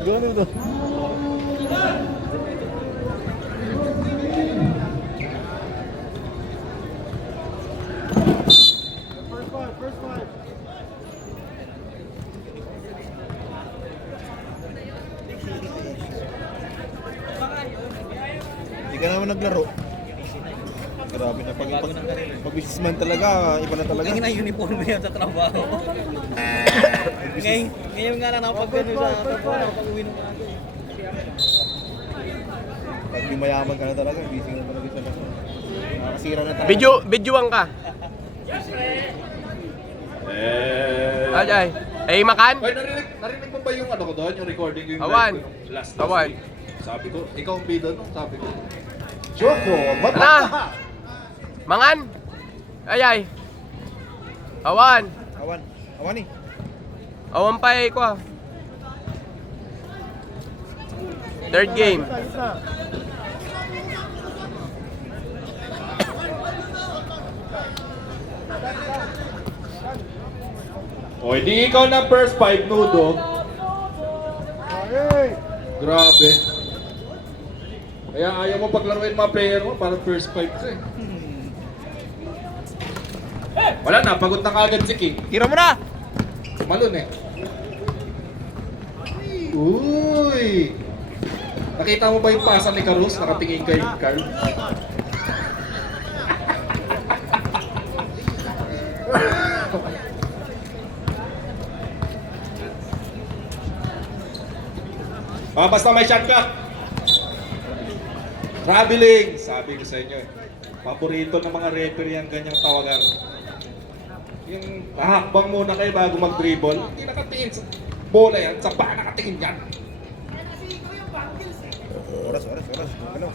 Gano'n to. First five. Hindi ka naman naglaro. Grabe na pag businessman talaga, iba na talaga. Ngayon na uniform mo yan sa trabaho. ngayon nga lang nakapag-gano sa trabaho, nakapag-uwi ng mga Pag di mayaman ka na talaga, busy na talaga sa lahat. Nakakasira na talaga. Videoan ka. Ay. Eh, makan? Ay, narinig mo ba yung ano ko doon? Yung recording ko yung Awan. live ko last Awan. week? Sabi ko, ikaw ang bida no? Sabi ko. Choco, Ano? Mangan? Ay. Awan. Awan eh. Awan pa eh ko. Third game. O, hindi ikaw na first five, Nudo. Grabe. Kaya ayaw mo paglaruin mga player mo, parang first five ka eh. Wala na, pagod na kagad si King. Tira mo na! Malun eh. Uy! Nakita mo ba yung pasa ni Carlos? Nakatingin kay Carl. Basta may shot ka. Traveling, sabi ko sa inyo. Paborito ng mga referee ang ganyang tawagan. Yung hahakbang muna kayo bago mag-dribble. Hindi nakatingin sa bola yan, sa paa nakatingin yan. Oras. Ano?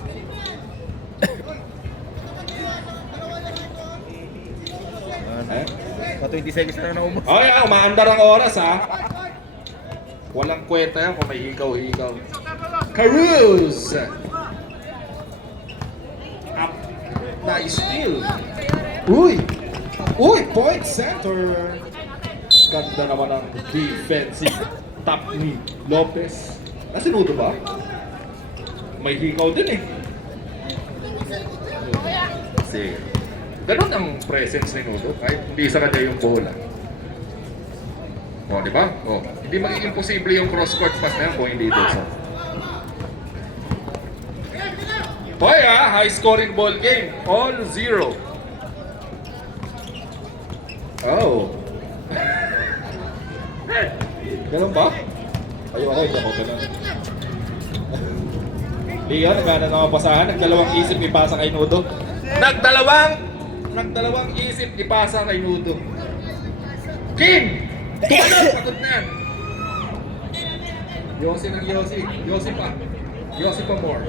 Pa 20 seconds na naubos. Okay, umaandar ang oras ha. Walang kwenta yan kung may hikaw-hikaw. Caruz! Up. Nice steal. Uy! Point center! Ganda naman ang defensive top ni Lopez. Nasinudo ba? May hikaw din eh. Sige. Ganun ang presence ni Nudo, kahit hindi sa kanya yung bola. O, di ba? O, hindi magiging posible yung cross-court pass na yan kung hindi doon sa. Boy high-scoring ball game. All 0. Oh. Ganun ba? Ayaw ako, hindi ako ganun. Leon, nagana ng pasahan, nagdalawang isip ipasa kay Nudo. Nagdalawang isip ipasa kay Nudo. King! Pagod na yan. Yossi ng Yossi. Yossi pa more.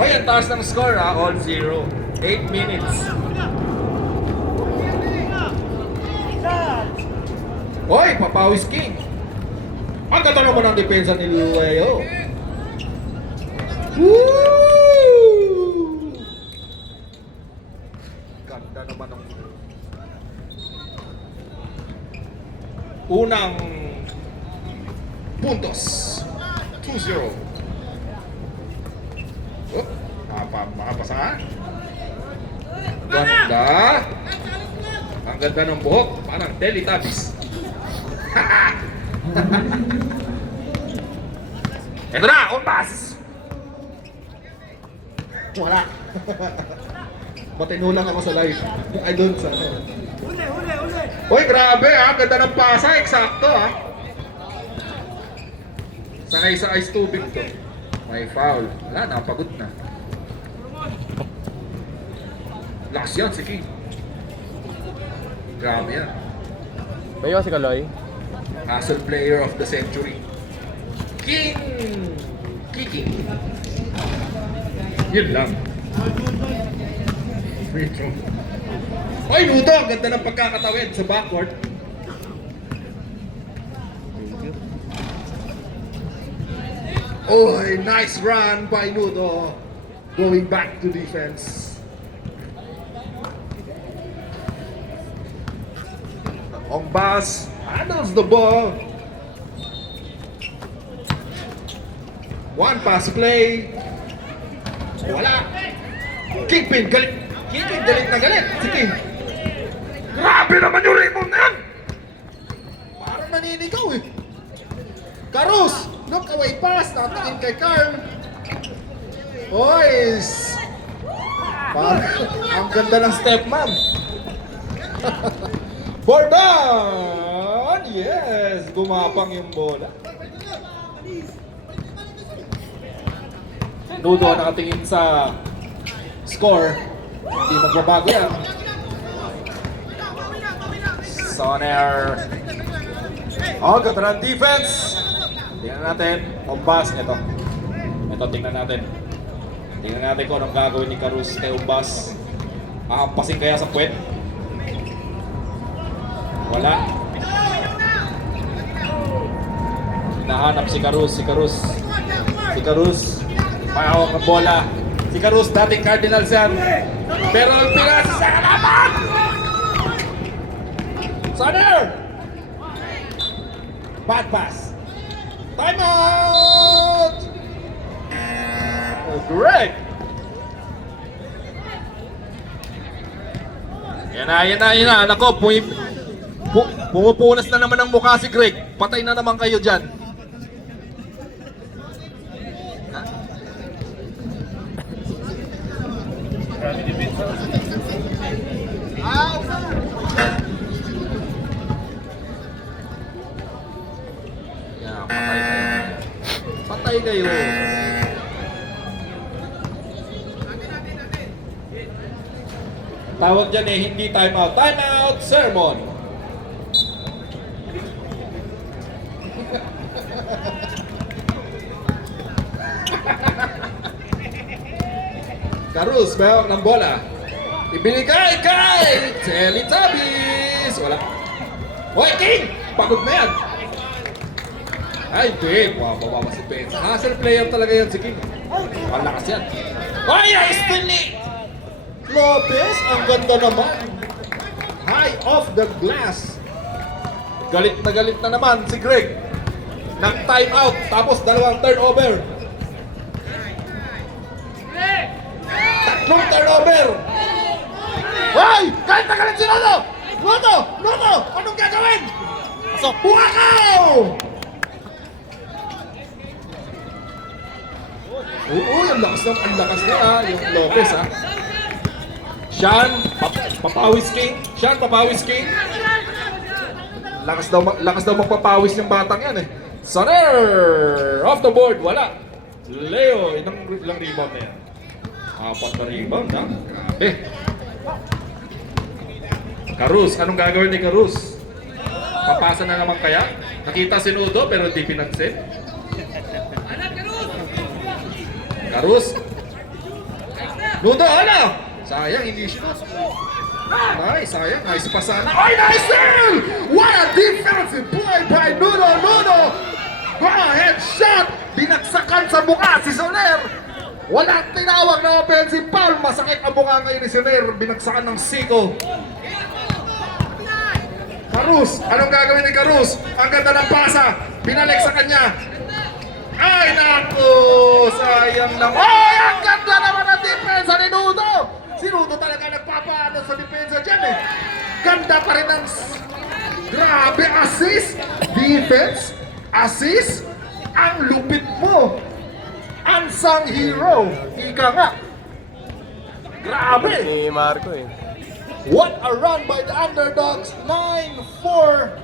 Ay, ang taas ng score ha. All 0. 8 minutes. Hoy, papawis King. Ang ganda naman ang depensa ni Lueo. Woo! Ganda naman ang unang puntos. 2-0. Oh, makapasa ka? Ganda. Ang ganda ng buhok. Parang Teletubbies. Ito na, on pass. Wala. Matino lang ako sa live. I don't sa Uli. Uy, grabe ha. Ganda ng pasa. Eksakto ha. Sakay sa ice tubig to. May foul. Wala, napagod na. Lakas yan si King. Grabe yan. Bayo si Kaloy. Hustle player of the century. King! Kicking. Yun lang. Oy, Nudo! Ang ganda ng pagkakatawid sa backcourt. Oh, nice run by Nudo. Going back to defense. Ombas handles the ball. One pass play. Wala. Kingpin, galit. Kingpin, galit na galit. Si King. Grabe naman yung Raymond na yan. Parang naninigaw eh. Karus, look away pass. Nakatingin kay Carl. Boys. Parang ang ganda ng step man. Bordon! Yes! Gumapang yung bola. Nudo nakatingin sa score. Hindi magbabago yan. Soner. Oh, ganda ng defense. Tingnan natin. Ombas. Ito, tingnan natin. Tingnan natin kung anong gagawin ni Karus kay Ombas. Makampasin kaya sa puwet? Wala. Hinahanap si Karus. Si Karus. Mahawak ang bola. Si Karus, dating Cardinals yan. Pero ang pinas sa kalaban! Soner! Bad pass. Time out! Greg! Yan na. Nako, pumupunas na naman ang mukha si Greg. Patay na naman kayo dyan. Patay kayo. Tawag dyan eh, hindi time out. Time out, sermon. Karus, mayroon ng bola. Ibinigay kay Teletubbies. Wala. Hoy, King! Pagod na yan. Ay, hindi. Bawa si Pence. Hustle player talaga yan si King. Malakas yan. Ay, still Lopez, ang ganda naman. High off the glass. Galit na naman si Greg. Nag-time out, tapos dalawang turnover. Tatlong turnover. Hoy! Galit na galit si Nono! Nono! Anong gagawin? Pasok! Buwakaw! Oo, ang lakas na yung Lopez ha. Sean, papawis King. Lakas daw magpapawis yung batang yan eh. Soner! Off the board, wala. Leo, ilang rebound na yan? 4 na rebound ha? Karus, anong gagawin ni Karus? Papasa na naman kaya? Nakita si Nudo pero hindi pinansin. Karus! Nudo, ano? Sayang, hindi siya. Nice, sayang. Nice pa sana. Ay, nice steal! What a defensive play by Nuno! Go ahead shot! Binagsakan sa mukha si Soner! Walang tinawag na offensive foul. Masakit ang mukha ngayon ni Soner. Binagsakan ng siko. Karus! Anong gagawin ni Karus? Ang ganda ng pasa. Binalik sa kanya. Ay, naku! Sayang naman. Ay, ang ganda naman ng depensa ni Nuno! Si Nuno talaga nagpapaano sa depensa dyan eh. Ganda pa rin ang... Grabe, assist! Defense, assist, ang lupit mo! Unsung hero! Ika nga! Grabe! Ni Marco eh. What a run by the underdogs! 9-4!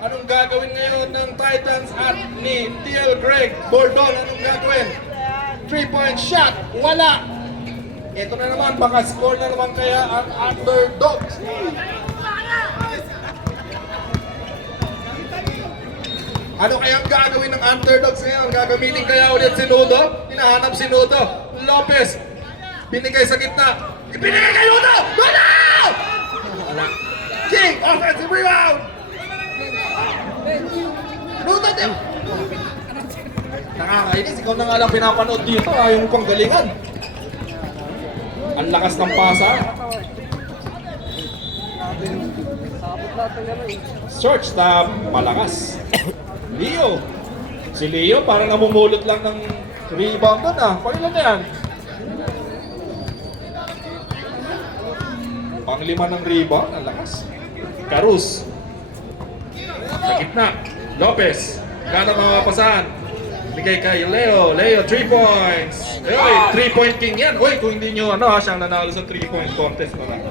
Anong gagawin ngayon ng Titans at ni TL Greg Bordon? Anong gagawin? 3-point shot! Wala! Ito na naman, baka score na naman kaya ang underdogs. Ano kayang gagawin ng underdogs ngayon? Gagamitin kaya ulit si Nudo? Hinahanap si Nudo. Lopez, binigay sa gitna. Ibinigay kay Nudo! Nudo! King, offensive rebound! Nudo din! Nakakainis, ikaw na nga lang pinapanood dito. Ayaw mo pang galingan. Ang lakas ng pasa. Short stop, malakas. Leo. Si Leo parang namumulot lang ng rebound doon ah. Pangilan na yan? Panglima ng rebound, ang lakas. Carus. Sa gitna. Lopez. Gana mapapasahan. Bigay kay Leo. Leo, 3 points. Uy, 3-point king yan. Uy, kung hindi nyo, siyang nanalo sa 3-point contest na lang.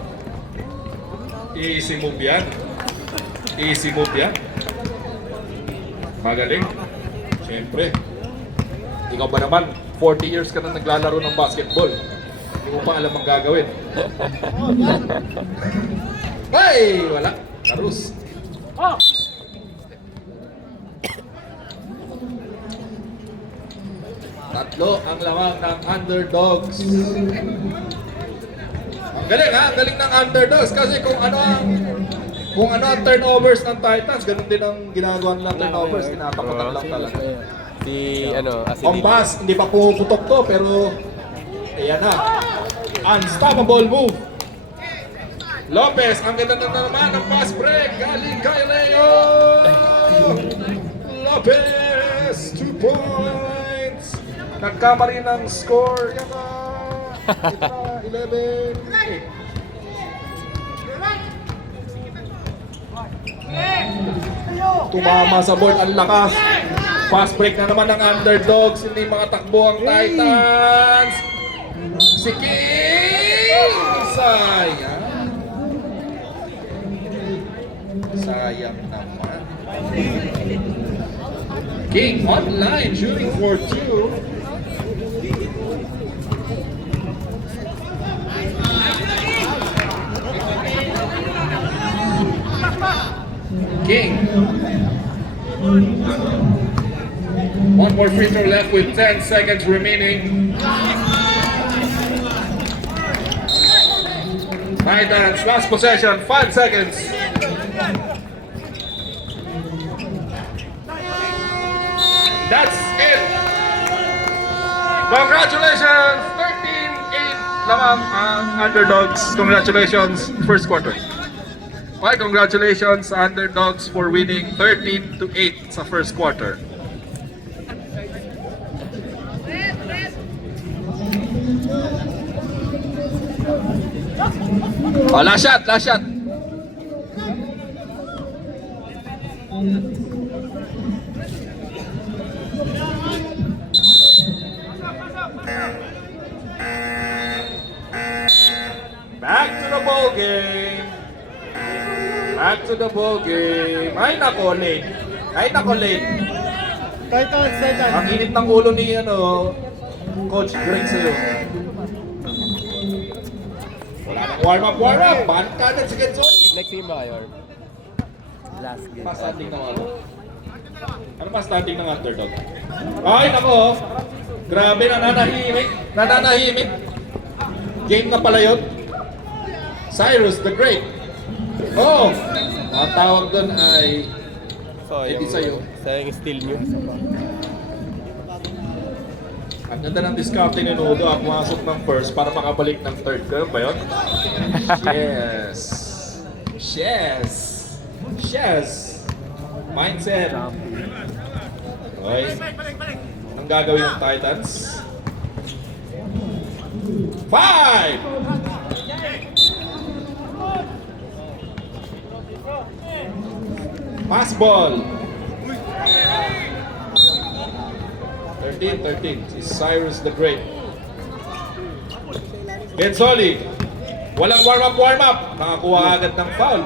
Easy move yan. Easy move yan. Magaling. Siyempre. Ikaw ba naman, 40 years ka na naglalaro ng basketball. Hindi mo pa alam ang gagawin. Ay, wala. Carus. Tatlo ang lamang ng underdogs. Ang galing ha, ang galing ng underdogs kasi kung ano ang turnovers ng Titans, ganun din ang ginagawa nilang turnovers, tinatakutan lang talaga. Ombas, hindi pa pumuputok to pero ayan na. Unstoppable move. Lopez, ang ganda na naman ng pass break galing kay Leo. Lopez, 2 points. Nagkamali ng score. Yan na. Ito na, 11. Tumama sa board, ang lakas. Fast break na naman ng underdogs. Hindi makatakbo ang Titans. Si King! Sayang. Sayang naman. King online shooting for 2. King. One more free throw left with 10 seconds remaining. Titans, last possession, 5 seconds. That's it. Congratulations, 13-8 lamang ang underdogs. Congratulations, first quarter. Okay, congratulations sa underdogs for winning 13-8 sa first quarter. Oh, last shot, last shot. Back to the ball game. Back to the ball game. Ay nako, late. Ay nako, late. Titans. Ang init ng ulo ni Coach Greg sa'yo. Wala nang warm up. Ban ka agad si Getsoni. Next game ba kayo? Last game. Pa standing ng ano? Ano pa standing ng underdog? Ay nako. Grabe, nananahimik. Game na pala yun. Cyrus the Great. Oh! Ang tawag doon ay hindi sa'yo. Sayang steal nyo. Ang ganda ng discounting ni Nudo ang pumasok ng first para makabalik ng third. Ganun ba yun? Yes! Mindset. Okay. Ang gagawin ng Titans. 5! Pass ball. 13. Si Cyrus the Great. Getsoli. Walang warm up. Nakakuha agad ng foul.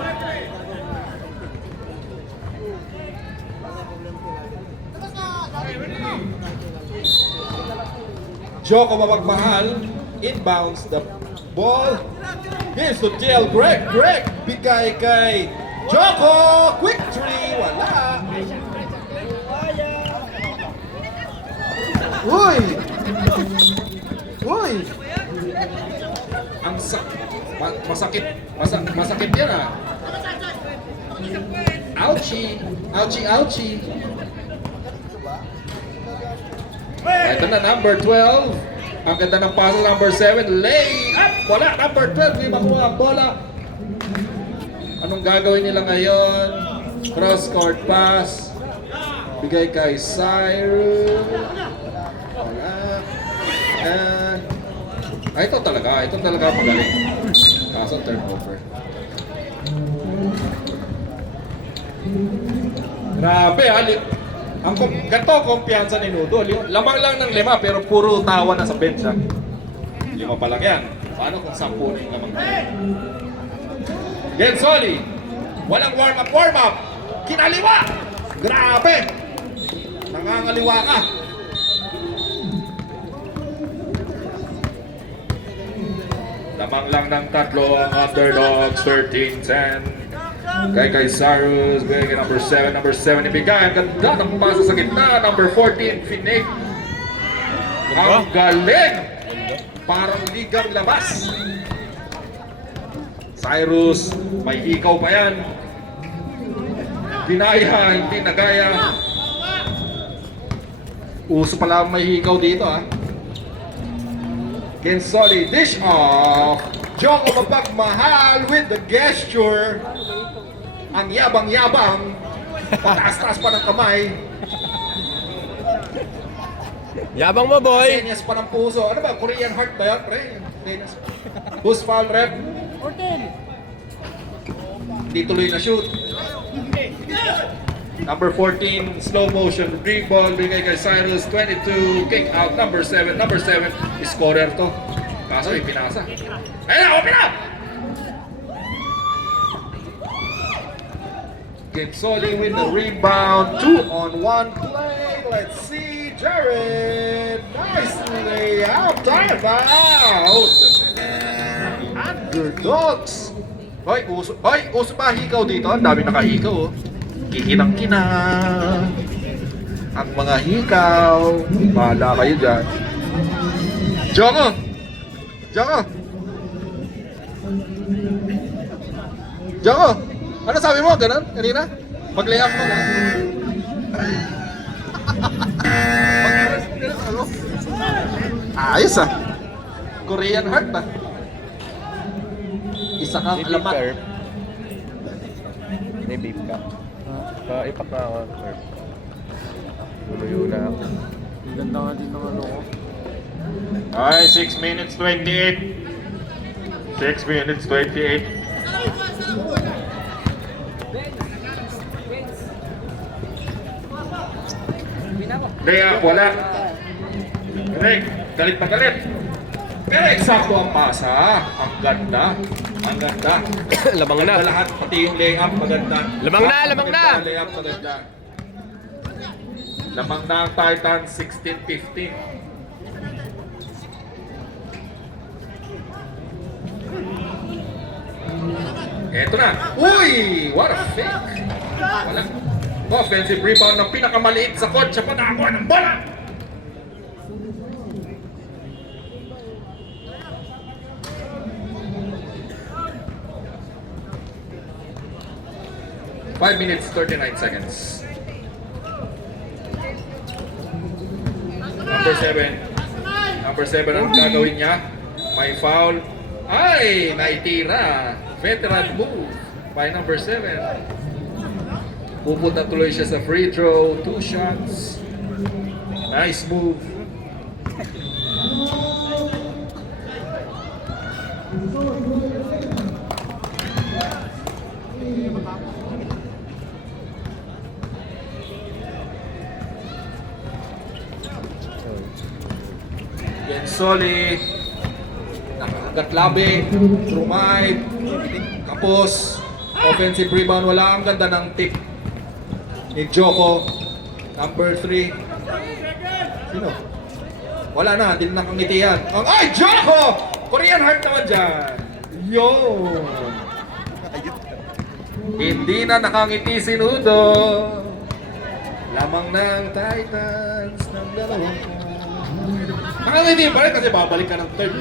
Joko mapagmahal. Inbounds the ball. Gives to TL Greg. Bigay kay Joko. Quick 3. Wala. Uy! Ang masakit yan ah. Ouchie. Ito na, number 12. Ang ganda ng pass, number 7. Lay up! Wala, number 12. Hindi makuha ang bola. Ano Anong gagawin nila ngayon? Cross-court pass. Bigay kay Cyrus. Wala. Ito talaga magaling. Kaso turnover. Grabe, ang ganito kumpiyansa ni Nudo. Lamang lang ng 5 pero puro tawa na sa bench. 5 pa lang yan. Paano kung 10 na yung lamang tayo? Gensoli, walang warm up. Kinaliwa! Grabe! Nangangaliwa ka. Lamang lang ng 3 ang underdogs, 13-10. Kay Cyrus, kay number 7 ibigay. Ang ganda ng pasa sa gitna. Number 14, Finig. Ang galing! Parang ligang labas. Cyrus, may hikaw pa yan. Ginaya, hindi nagaya. Uso pala may hikaw dito ha. Gensoli, dish off. Joko mapagmahal with the gesture. Ang yabang-yabang. Pataas-taas pa ng kamay. Yabang mo, boy! Senyas pa ng puso. Ano ba? Korean heart ba yan, pre? Who's foul rep? 14. Hindi tuloy na shoot. Number 14, slow motion dribble. Bigay kay Cyrus. 22, kick out. Number 7, scorer to. Kaso ipinasa. Ayun na, open up! Gensoli with the rebound. 2-on-1 play. Let's see, Jared. Nice layup. Time out. Underdogs. Hoy, uso pa hikaw dito. Ang dami nakahikaw. Kikinang-kina. Ang mga hikaw. Bahala kayo dyan. Joko! Ano sabi mo? Ganun? Kanina? Mag-layup mo na. Ayos ah. Korean heart ah. Isa kang alamat. May beef ka. Ipak na ako, sir. Luyo na ako. Ang ganda nga din ng ano ko. Ay, 6 minutes 28. 6 minutes 28. Layup, wala. Correct. Galit na galit. Pero eksakto ang pasa. Ang ganda. Lamang na. Maganda lahat, pati yung layup, maganda. Lamang na. Maganda, layup, maganda. Lamang na ang Titans, 16-15. Eto na. Uy! What a fake! Walang offensive rebound ng pinakamaliit sa court. Siya pa nakakuha ng bola! Five minutes, 39 seconds. Number 7 ang gagawin niya. May foul. Ay! Naitira. Veteran move by number 7. Pupunta tuloy siya sa free throw. 2 shots. Nice move. Gensoli. Nakakagat labi. Trumay. Kapos. Offensive rebound. Wala. Ang ganda ng tip ni Joko. Number 3. Sino? Wala na. Hindi na nakangiti yan. Ay! Joko! Korean heart naman dyan. Yun. Hindi na nakangiti si Nudo. Lamang ng Titans ng dalawang. Nakangiti pa rin kasi babalik ka ng third.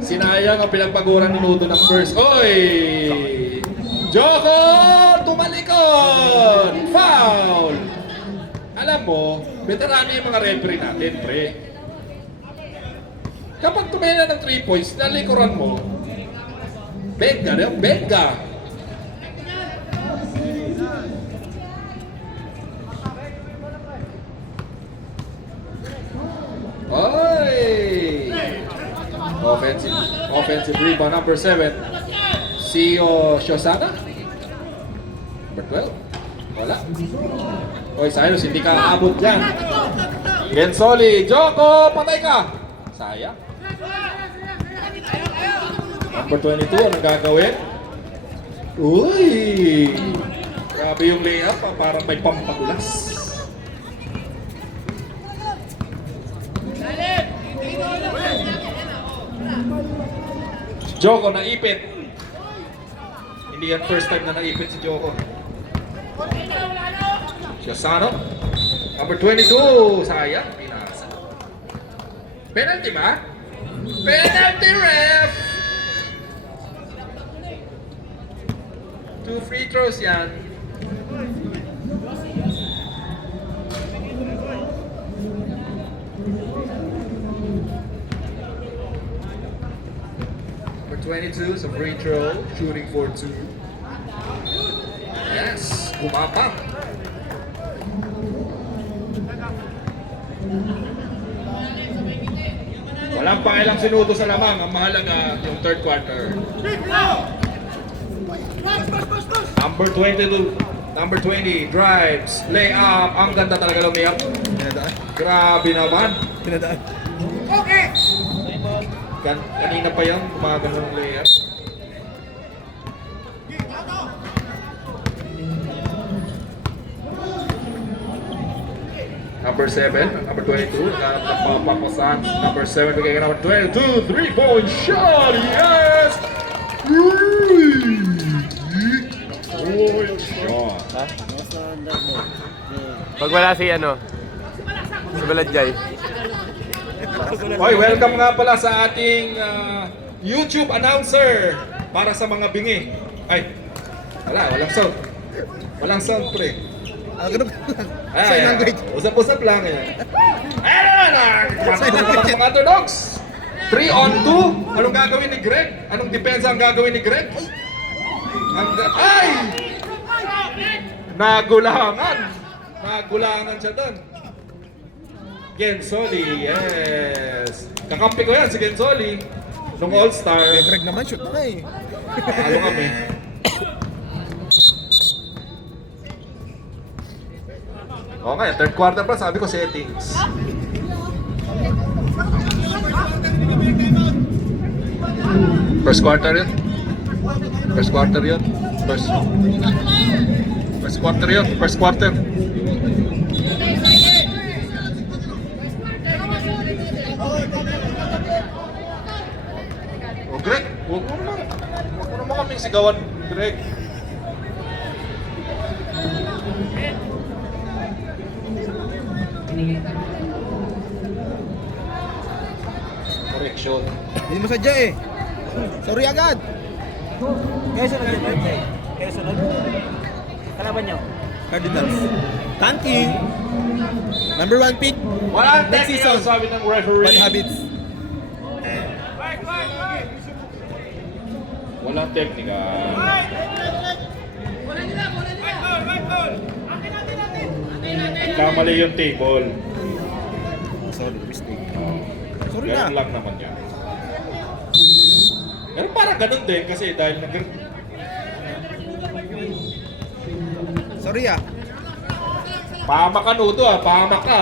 Sinayang ang pinagpaguran ni Nudo ng first. Oy! Joko! Tumalikod! Foul! Alam mo, veterano yung mga referee natin, pre. Kapag tumena ng 3 points, nalikuran mo, Benga rin, Benga. Oy! Offensive rebound number 7. CEO Shosana. Number 12. Wala. Oy, Cyrus, hindi ka aabot dyan. Gensoli, Joko, patay ka. Sayang. Number 22, anong gagawin? Uy! Grabe yung layup, parang may pampagulas. Joko, naipit. Hindi yan first time na naipit si Joko. Shosano. Number 22, sayang. Pinasa. Penalty ba? Penalty ref! 2 free throws yan. Number 22 sa free throw, shooting for 2. Yes, kumapang. Walang pakialam sinuto sa lamang. Ang mahalaga yung third quarter. Number 22, number 20 drives, lay up. Ang ganda talaga lumiyak. Pinadaan. Grabe naman. Pinadaan. Kanina pa yan, gumagano ng layup. Number 7, number 22, nagpapapasan. Number 7, bigay ka number 22, 3-point shot, yes! Three-point shot. Pag wala si ano, si Baladjay. Oy, welcome nga pala sa ating YouTube announcer para sa mga bingi. Ay, walang sound. Walang sound, pre. Ganun ka lang. Sign Ay, language. usap-usap lang yan. Ayun na! Mga underdogs. 3 on 2. Anong gagawin ni Greg? Anong depensa ang gagawin ni Greg? Ay! Nagulangan. Nagulangan siya doon. Gensoli, yes. Kakampi ko yan si Gensoli. Nung All-Star. Greg naman, shoot na nga eh. Talo kami. Oo nga, third quarter pa, sabi ko settings. First quarter yun. First quarter yun. First quarter yun. First quarter. Oh, Greg, huwag mo naman kaming sigawan, Greg. Correction. Hindi mo sadya eh. Sorry agad. Kaya sunod yun, birthday. Kaya sunod. Kalaban nyo. Cardinals. Tanking. Number 1 pick. Walang Next technical, season. sabi ng referee. Bad habits. Walang technical. Kamali yung table. Sorry, mistake. Sorry Ganun na. lang naman yan. Pero parang ganun din kasi dahil Sorry ah. pahamak ka nudo ah, pahamak ka.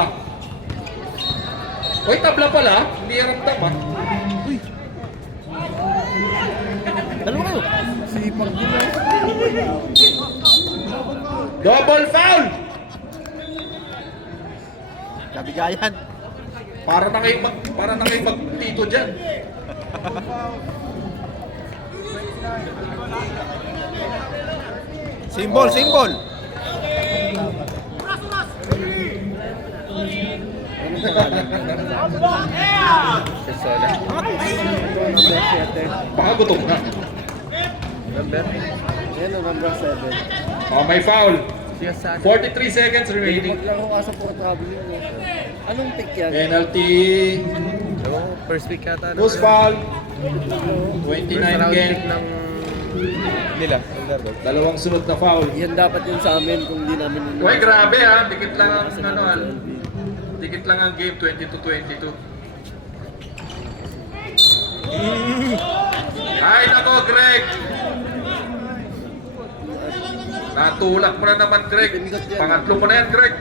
Uy, tabla pala, hindi ramdam ah. Uy. Dalawa kayo. Sipag nila. Double foul! Kabigayan. Para na kayo magtito dyan. Symbol, symbol. Baka gutom na. Number? Yan o, number 7. Oh, may foul. Siya sa 43 seconds remaining. Maglaro ka sa portable yun. Anong pick yan? Penalty. first week yata. Who's foul? First 29 round again. pick ng Nila, underdog. Dalawang sunod na foul. Yan dapat yun sa amin kung di namin Uy, grabe ha. Dikit lang ang dikit lang ang game, 20-22. Ay, nako, Greg! Natulak mo na naman, Greg. Pangatlo mo na yan, Greg.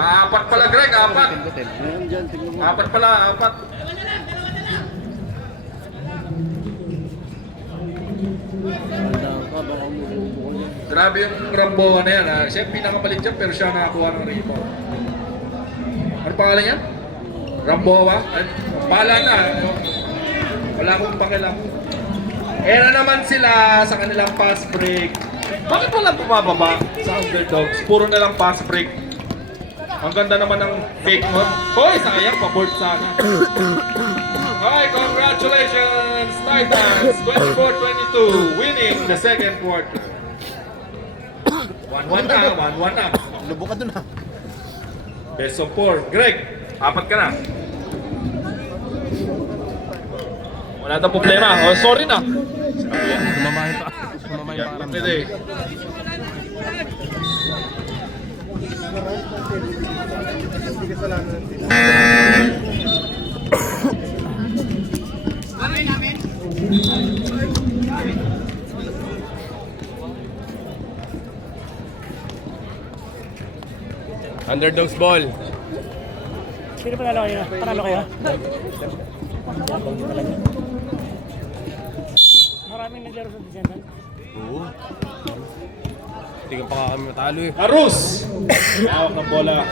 Apat pala, Greg. Apat. Meron dyan, tingnan mo. Apat pala, apat. Tandaan ka, baka mo yan. Grabe yung Ramboa na yan. Ha? Siya yung pinakamalit dyan, pero siya nakakuha ng rebound. Ano pangalan niya? Ramboa? Ay, bahala na. Wala akong pakialam. Era naman sila sa kanilang pass break. Bakit walang bumababa sa underdogs? Puro na lang pass break. Ang ganda naman ng fake mo. Hoy, sayang, pa-board sana. Hi, congratulations, Titans! 24-22, winning the second quarter. 1-1 na, 1-1 na. Lubok ka dun ha. Best of 4. Greg, apat ka na. Wala na problema. Oh, sorry na. Sumamahin pa. Sumamahin pa. Pwede. Underdogs ball. Sino panalo kayo? Panalo kayo? Maraming naglaro sa Descendant. Oo. Hindi ka pa nga kami matalo eh. Arus! Hawak ng bola.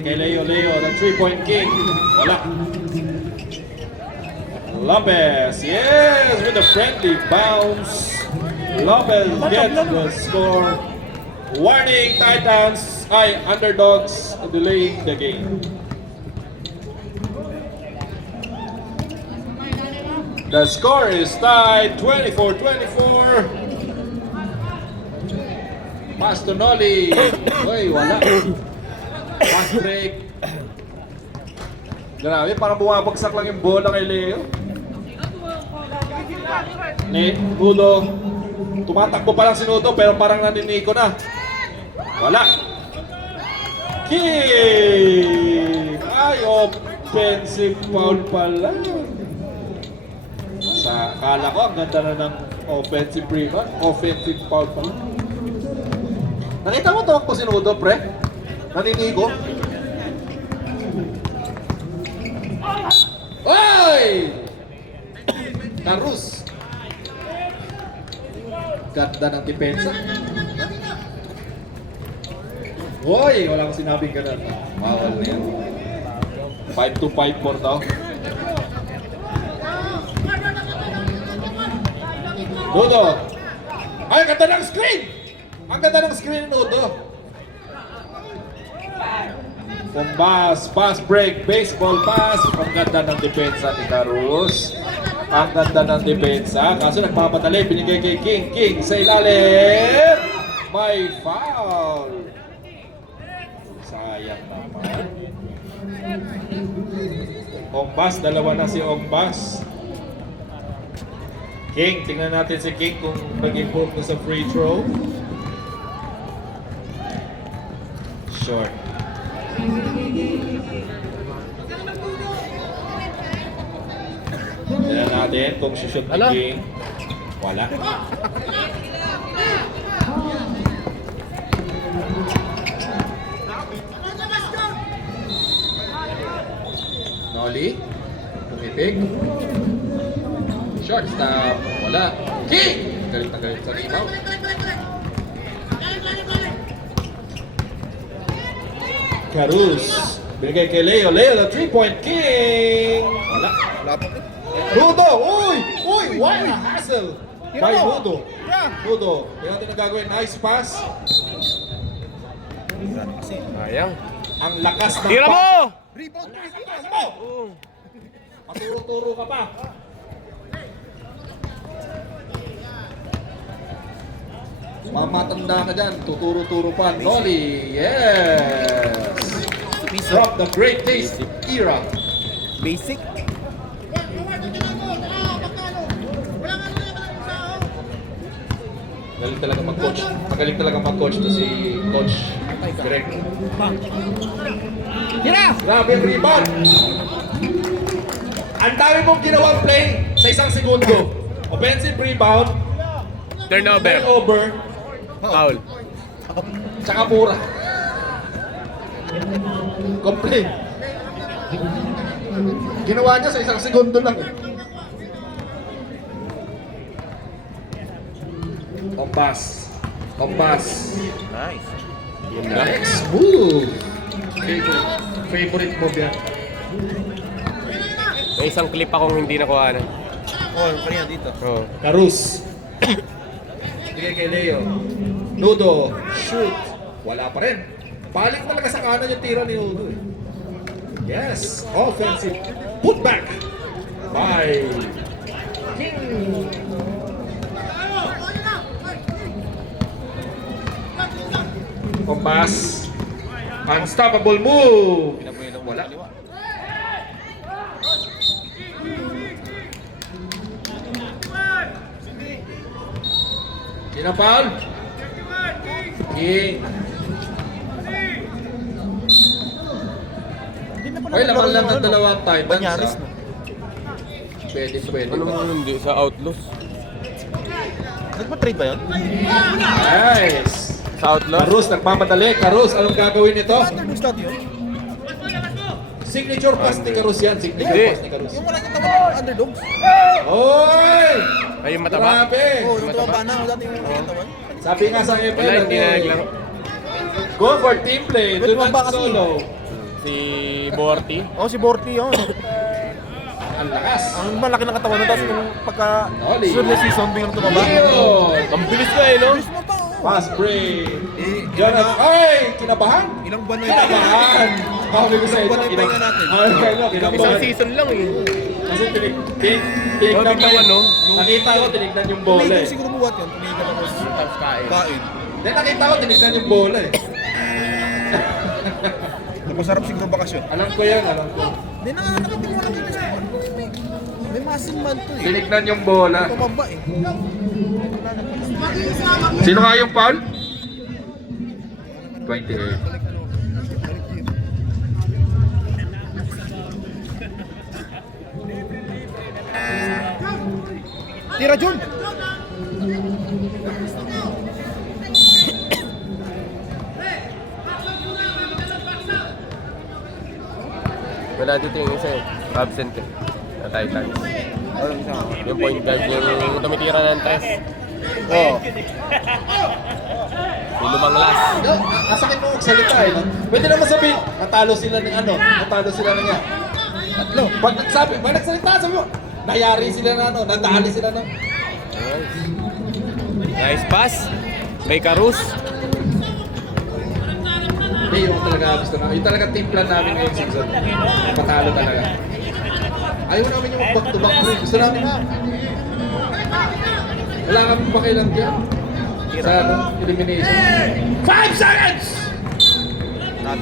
Kay Leo, the 3-point king. Wala. Lopez, yes, with a friendly bounce. Lopez gets the score. Warning, Titans, underdogs, delaying the game. The score is tied 24-24. Pass to Noli. Uy, wala. Pass break. Grabe, parang bumabagsak lang yung bola kay Leo. Nudo. Tumatakbo pa lang si Nudo pero parang naniniko na. Wala. Kick! Ay, offensive foul pala. Sa kala ko, ang ganda na ng offensive rebound. Offensive foul pala. Nakita mo tumakbo si Nudo, pre? Naninigo. Oy! Carus. Ganda ng depensa. Hoy, wala akong sinabing ganun. Bawal na yan. 5-2-5 more daw. Nudo. Ay, ganda ng screen! Ang ganda ng screen, Nudo. Pumbas, pass break, baseball pass. Ang ganda ng depensa ni Carus. Ang ganda ng depensa. Kaso nagpapadali, binigay kay King. King sa ilalim. May foul. Sayang naman. Ombas, dalawa na si Ombas. King, tingnan natin si King kung nag-improve na sa free throw. Short. Tingnan natin kung shoot ni King. Wala. Noli. Tumitig. Shortstop. Wala. King! Galit na galit sa rebound. Carus. Binigay kay Leo. Leo, the 3-point king. Wala. Wala pa. Nudo! Uy! Uy! What a hassle! By Nudo. Nudo. Kaya natin ang gagawin. Nice pass. Sayang. Ang lakas ng Tira mo! Rebound! Pass mo! Paturo-turo ka pa. Mamatanda ka dyan. Tuturo-turo pa. Noli. Yes! From the Great Taste era. Basic. Magaling talaga mag-coach. Magaling talaga mag-coach to si Coach Greg. Tira! Grabe ang rebound. Ang dami mong ginawang play sa isang segundo. Offensive rebound, Turnover. turnover, Foul. tsaka mura. Complain. Ginawa niya sa isang segundo lang eh. Kompas. Nice. Next move. Favorite move yan. May isang clip akong hindi nakuha na. Oh, yung kanina dito. Oh. Carus. Bigay kay Leo. Nudo. Shoot. Wala pa rin. Balik talaga sa kanan yung tira ni Nudo eh. Yes. Offensive. Put back. By King. Kompas. Unstoppable move. Wala. Kinapal. King. Ay, laman lang ng dalawang Titans. Banyaris, no? Pwede Ano ba? mo hindi sa Outlaws? Nagpa-trade ba yun? Nice. Sa Outlaws? Karus, nagmamadali. Karus, anong gagawin nito? Underdogs dati yun. Signature pass ni Karus yan. Signature Hindi. pass ni Karus. Yung wala niyang tama ng underdogs. Oy! Ay, yung mataba? Grabe! Oh, yung tumaba na. Dati yung wala niyang tama. Sabi nga sa FL, Wala, hindi na naglaro. go for team play. Do Ba't not bumaba kasi? solo. Si Borty. Oh, si Borty yun. Ang lakas. Ang malaki ng katawan nun. Tapos yung pagka Oli. sunod na season, biglang tumaba. Leon! Ang bilis ka eh, no? Bilis mo pa, oh. Pass break. Jonathan. Ay! Kinabahan? Ilang buwan na yun. Kinabahan! Sabi ko sa inyo, Ilang buwan na yung pahinga natin. Isang kinabahan. season lang eh. Kasi tinignan Oh, ko biglang yun. ano? Nakita ko, tinignan yung bola Tumigil eh. siguro buwat yun. Tumigil ako sa Tapos kain. kain. Then nakita ko, tinignan yung bola eh. Napasarap siguro bakasyon. Alam ko yan, alam ko. Hindi na nakatimulan lang dito sa may massive man to eh. Tinignan yung bola. Tumaba eh. Sino nga yung foul? 28. Tira Jun! Wala dito yung isa eh. Absent eh. Sa Titans. Yung point guard yung tumitira ng tres. Oo. Yung lumanglas. Nasakit mo magsalita eh. No? Pwede naman sabihin, natalo sila ng ano, natalo sila ng yan. Tatlo. Pag nagsalita, sabi mo, nayari sila na ano, natali sila ng... Nice pass. May Karus. Hindi, yung talaga gusto namin. Yung talaga team plan namin ngayong season. Patalo talaga. Ayaw namin yung back-to-back play. Gusto namin na. Wala kami pakilang dyan. Sa ano, elimination. 5 seconds!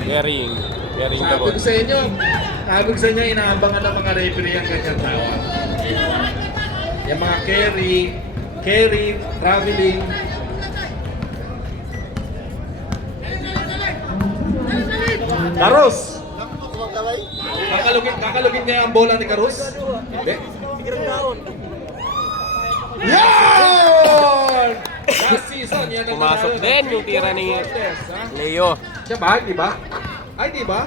Carrying the Sabi ball. ko sa inyo, inaabangan ng mga referee ang ganyang tawa. Yung mga carry, traveling. Carlos! Kakalugin niya ang bola ni Carlos? Hindi. Yan! Last season, yan ang Pumasok nanalo. din yung tira ni Cortez, ha? Leo. Siya ba? Di ba? Ay, di ba?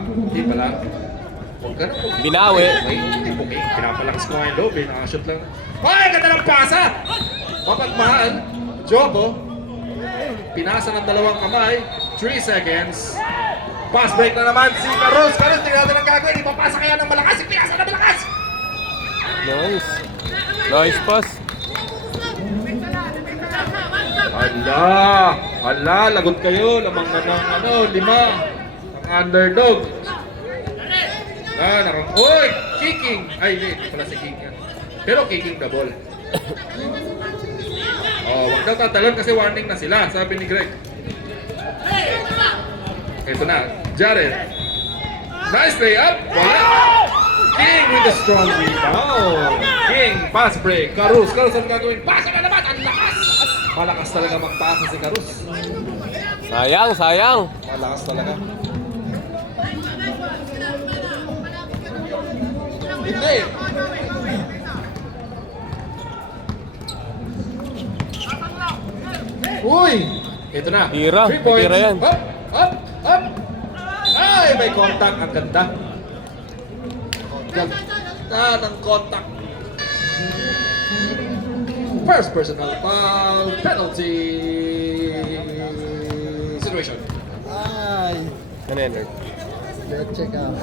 Hindi pala. Huwag ka na. Binawi. Ay, hindi po kayo. Pinapalakas ko nga yung loob eh. Nakashoot lang. Ay, ganda ng pasa! Mapagmahal. Joko. Pinasa ng dalawang kamay. 3 seconds. Pass break na naman si Carlos. Carlos, tingnan natin ang gagawin. Ipapasa kaya ng malakas. Pinasa na malakas! Nice. Nice pass. Ala, lagot kayo. Lamang na ng ano, 5. Ang underdog. Uy, kicking. Ay, hindi pala si King yan. Pero kicking the ball. Oh, wag daw tatalon kasi warning na sila, sabi ni Greg. Ito na, Jared. Nice layup. Wala. King with a strong rebound. King Pass break. Carus ang gagawin. Pass na naman. Ang lakas. Malakas talaga magpasa si Carus. Sayang. Malakas talaga. Hindi. Uy! Ito na. Tira. 3 points. Tira yan. Up! Ay, may contact. Ang ganda. Ganda ng contact. First personal foul. Penalty situation. Ay, Ano yan, Lord? let's check out.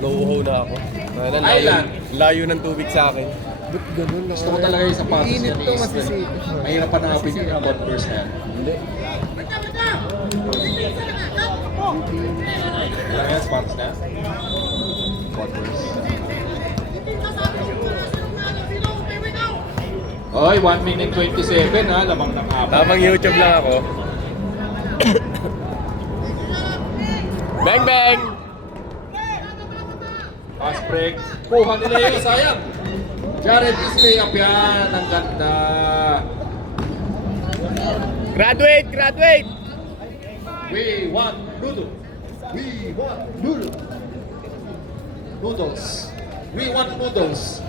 Nauuhaw na ako. Ano, Island. layo ng tubig sa akin. Ba't ganun? Gusto ko talaga yung sapatos Init niya to, ni Easton. masisipit. Mahirap pa nakapin yung Converse na yan. Hindi. Wala yan, sapatos na yan. Converse. Oy, 1 minute 27 ha, lamang ng apat. Tamang YouTube lang ako. Bang! Pass break. Kuha nila yun, sayang. Jared Ismay up yan. Ang ganda. Graduate! We want noodles. We want noodles. Noodles. We want noodles.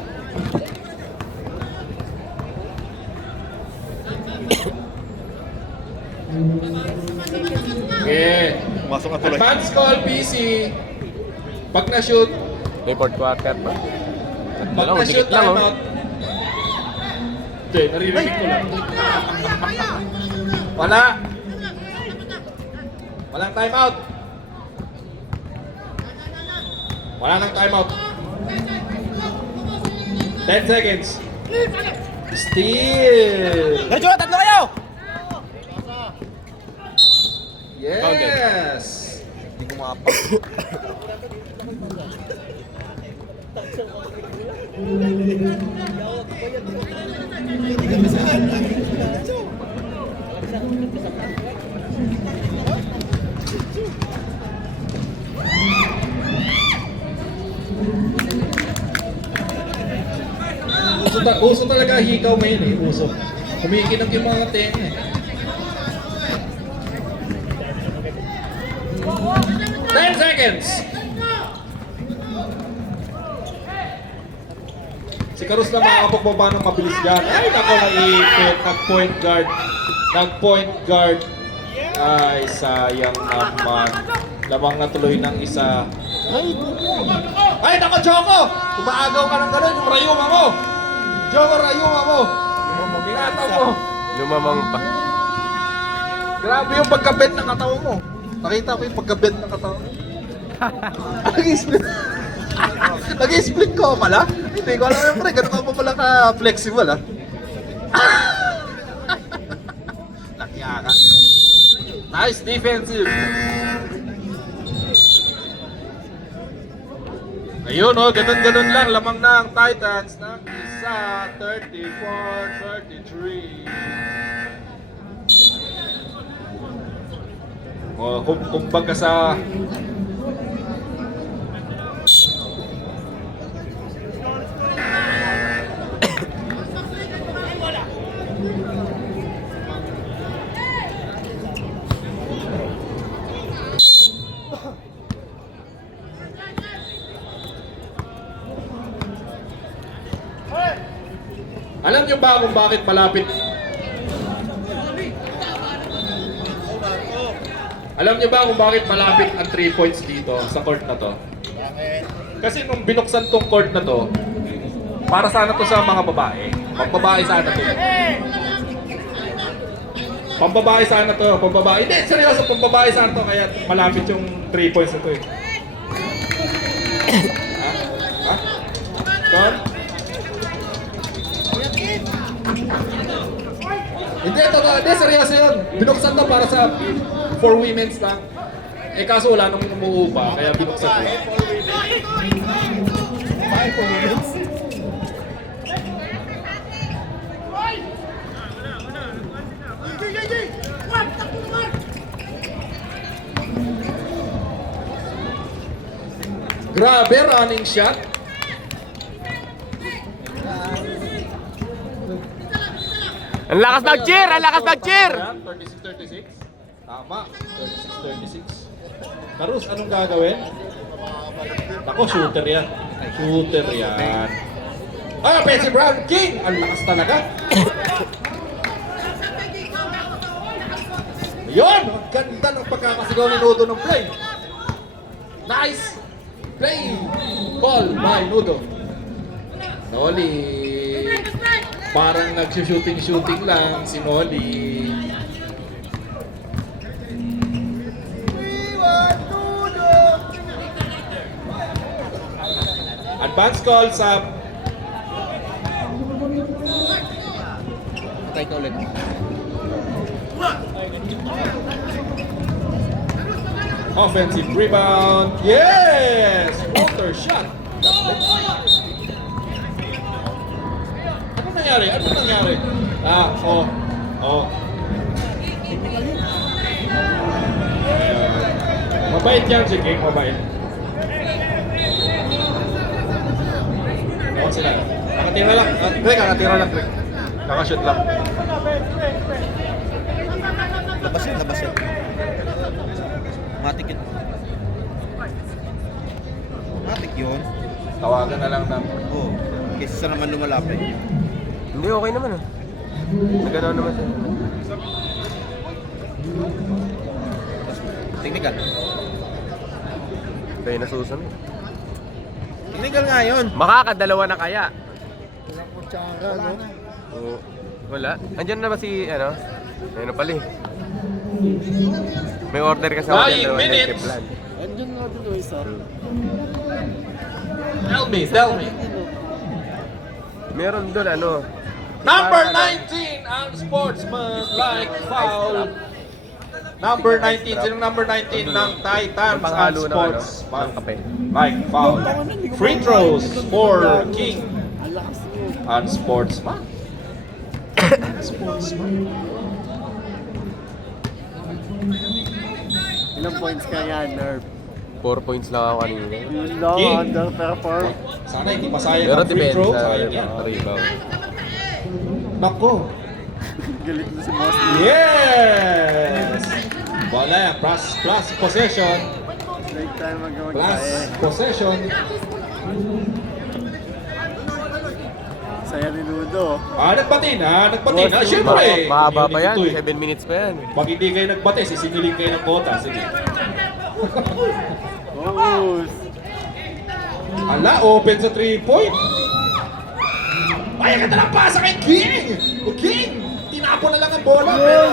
Okay. Pumasok na tuloy. Advance call, PC. Pag na-shoot, May fourth quarter pa. pag Dalawa, na-shoot, dikit lang, oh. timeout. Okay, naririnig ko lang. Wala. Walang timeout. Wala nang timeout. 10 seconds. Steal. Diretso, tatlo kayo! Yes. Hindi ko mapak. Uso talaga hikaw ngayon eh. Uso. Kumikinag yung mga tenga eh. 10 seconds. Si Carus na makakapagbaba ng mabilis dyan. Ay, nako, naipit. Nag-point guard. Nag-point guard. Ay, sayang naman. Lamang na tuloy ng isa. Ay, nako, Choco! Umaagaw ka ng gano'n, yung rayuma mo. Choco, rayuma mo. Ingatan mo. Lumamang pa. Grabe yung pagka-bend ng katawan mo. Nakita ko yung pagka-bend ng katawan mo. Nag-split. Nag-split ko pala? Hindi ko alam yung pre, ganun ka pa pala ka-flexible ah. Nakya ka. Nice defensive. Ayun oh, ganun-ganun lang. Lamang na ang Titans ng isa, 34-33. O, kumbaga sa alam niyo ba kung bakit malapit? Alam niyo ba kung bakit malapit ang 3 points dito sa court na to? Kasi nung binuksan tong court na to, para sana to sa mga babae. Pambabae sana to. Pambabae sana to, pambabae. Hindi, seryoso, pambabae sana to. Kaya malapit yung 3 points na to eh. Ha? Ha? Don? Hindi, totoo. Hindi, seryoso yun. Binuksan to para sa for women's lang. Eh kaso wala nang umuupa, kaya binuksan ko. Grabe, running shot. Ang lakas mag-cheer! Ang lakas mag-cheer! 36-36. Tama. 36-36. Karus, anong gagawin? Ako, shooter yan. Shooter yan. Ah, Bessie Brown King! Ang lakas talaga. Yun! Ang ganda ng pagkakasigaw ni Nudo ng play. Nice play! Ball by Nudo. Noli. Parang nag-shooting lang si Noli. Advance call sa Patay ka ulit. offensive rebound. Yes! Water shot. Ano nangyari? Ano nangyari? Mabait yan si King, mabait. Oo sila. Nakatira lang. Greg, nakatira lang, Greg. Nakashoot lang. Labas yan, labas yan. Matik yun. Matik yun. Tawagan na lang ng... Oo. Kasi sa naman lumalapit. Hindi, okay naman ah. Nagano'n naman siya. Technical. Kaya nasusunod. Technical nga yun. Makakadalawa na kaya. Walang kutsara, no? Oo. Wala. Andyan na ba si, ano? Ano pala eh. May order kasi ako 9 dyan. minutes. Andyan nga doon, isa. Tell me. Meron doon ano. Number 19 ang sportsman-like foul. Number 19, sinong number 19 ng Titans ang Panghalo ng ano, sports ng kape. like foul. Free throws for King Ang lakas niyo. and sportsman. Sportsman. Ilang points ka yan, Nerf? 4 points lang ako kanina. Yun lang, King. underperform. Sana hindi masayang Pero ang free depende throw. sa Sayang yan. rebound. Nako. Galit na si Boss. Yes! Bola yan. Plus possession. Break tayo Plus mag-magtae. possession. Saya ni Ludo. Nagpati na. Nagpati na. Siyempre. Mahaba pa yan. Ito eh. 7 minutes pa yan. Pag hindi kayo nagbate, sisingilin kayo ng bota. Sige. Boss! Ala, open sa 3-point. Ay, ang ganda ng pasa kay King! O King! Tinapo na lang ang bola. Pero,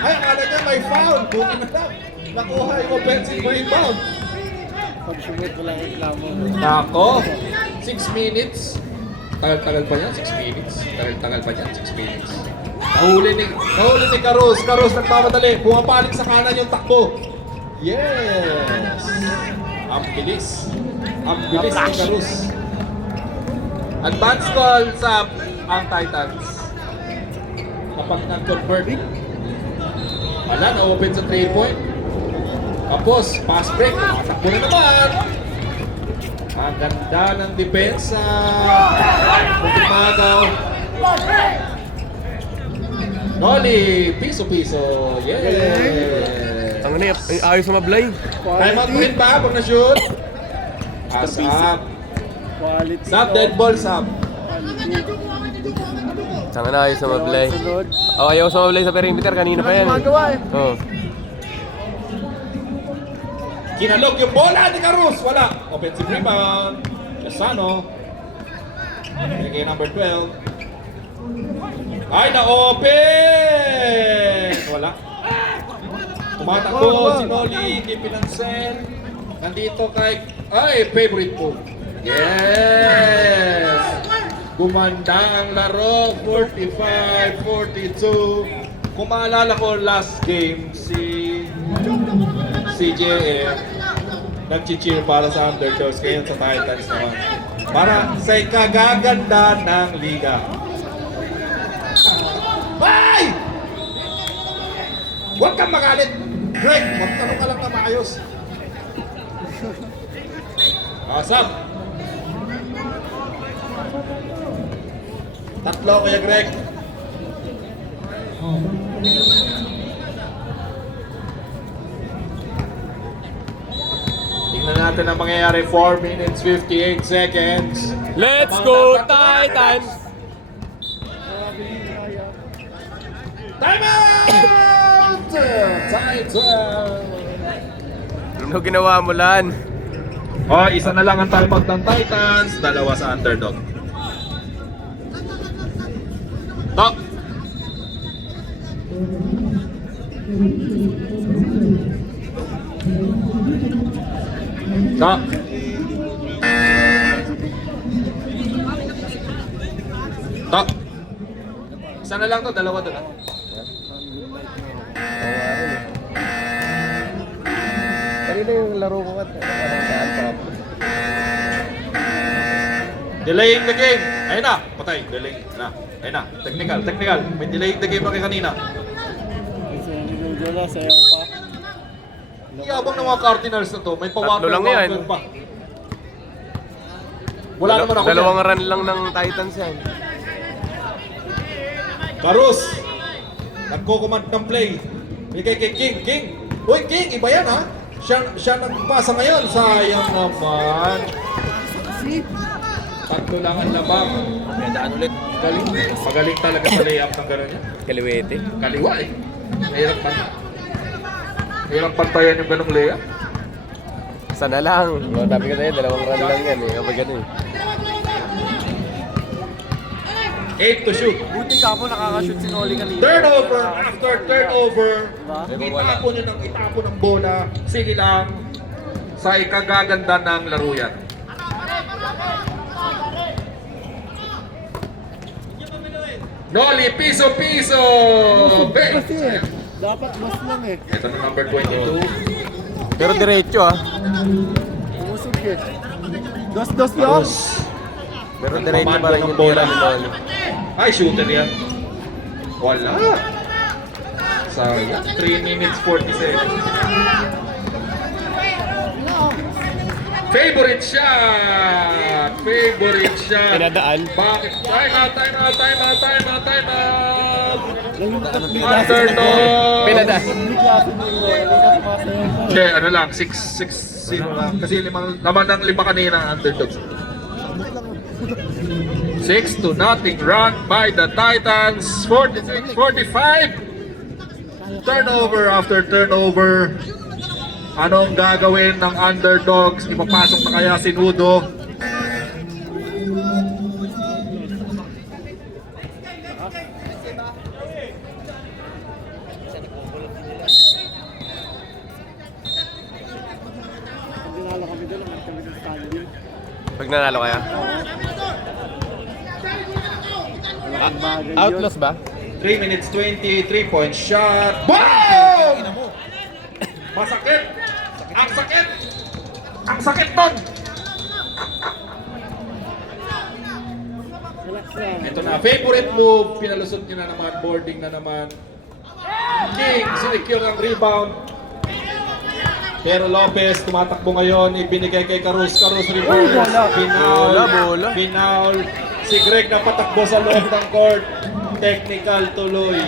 ay, akala niya may foul. Buti na lang. Nakuha yung offensive rebound. Pag-sumot ko lang reklamo. Nako, 6 minutes. Tagal-tagal pa yan, 6 minutes. Tagal-tagal pa yan, 6 minutes. Nahuli ni Karus. Karus nagmamadali. Pumapaling sa kanan yung takbo. Yes! Ang bilis. Ang bilis ni Karus. Advance call sa ang Titans. Kapag nag-convert. Wala, na-open sa 3-point. Tapos, pass break. Takbo na naman. Ang ganda ng depensa. Magpagaw. Noli, piso-piso. Yes! Ang ano yung ayos sa mablay. Time out mo rin ba pag na-shoot? Sub. Quality. Sub, dead ball, sub. Ang ano ayos sa mablay. Sunod. Oh, ayaw sa mablay sa perimeter. Kanina pa yan. Gumagawa eh. Oh. Kinalog yung bola ni Carus. Wala. Offensive rebound. Casano. Bigay number 12. Ay, na-open! Wala. Tumatakbo si Noli. Hindi pinansin. Nandito kay... Ay, favorite po. Yes! Gumanda ang laro. 45-42. Kung maalala ko last game, si JM nag-cheer para sa Underdogs, ngayon sa Titans naman. Para sa ikagaganda ng liga. Ay! Huwag kang magalit! Greg, magtanong ka lang na maayos. Asap! Tatlo kaya Greg. Tingnan natin ang mangyayari. 4 minutes 58 seconds. Let's go, Titans! Time out! Titans! Ano ginawa mo, Lan? Oh, isa na lang ang timeout ng Titans, dalawa sa underdog. Stop! Stop! Stop! Isa na lang to, dalawa to na. Kanina yung laro ko at saan pa. Delaying the game. Ayun na, patay. Delaying na. Ayun na, technical. May delaying the game na kay kanina. Kasi nilulugo na, sayaw pa. Iyabang ng mga Cardinals na to, may Tatlo lang yan. pa-water pa. Wala naman ako Dalawang dyan. run lang ng Titans yan. Barus, nagko-command ng play. Bigay kay King. Uy, King, iba yan ha. Siya nagpasa ngayon. Sayang naman. Tatlo lang ang labang. Daan ulit. Magaling talaga sa layup ng gano'n yan. Kaliwete. Kaliwa eh. Mahirap pantayan yung ganong layup. Sana lang. Oh, sabi ko sa'yo, dalawang run lang yan eh. Kapag ganun eh. 8 to shoot. Buti ka mo nakakashoot si Noli kanina. Turnover after turnover. Diba? Itapon ng bola. Sige lang. Sa ikagaganda ng laro yan. Noli, piso-piso! Kasi dapat mas lang eh. Ito na number 22. Pero diretso ah. Umusog eh. Dos yun. Pero diretso pa rin yung bola. tira ni Noli. Ay, shooter yan. Wala. Sayang. 3 minutes 47. Favorite shot! Pinadaan. Bakit? Time out! Pinadaan. Klase mo yun. Sumasayaw pa. Hindi, ano lang, 6-0 lang. Kasi naman ng 5 kanina underdogs. 6-0 run by the Titans. 46-45. Turnover after turnover. Anong gagawin ng underdogs? Ipapasok na kaya si Nudo? Pag dinala kami doon, ang kami ng standing. Pag nanalo kaya? Malaking bagay yun. Outlaws ba? 3 minutes 20, 3-point shot. Boom! Masakit! Ang sakit! Ang sakit nun! Relax lang. Ito na, favorite move. Pinalusot niya na naman, boarding na naman. King, sinecure ang rebound. Pero Lopez, tumatakbo ngayon, ibinigay kay Carus reverse. Bola. Pinaul. Si Greg na patakbo sa loob ng court. Technical tuloy.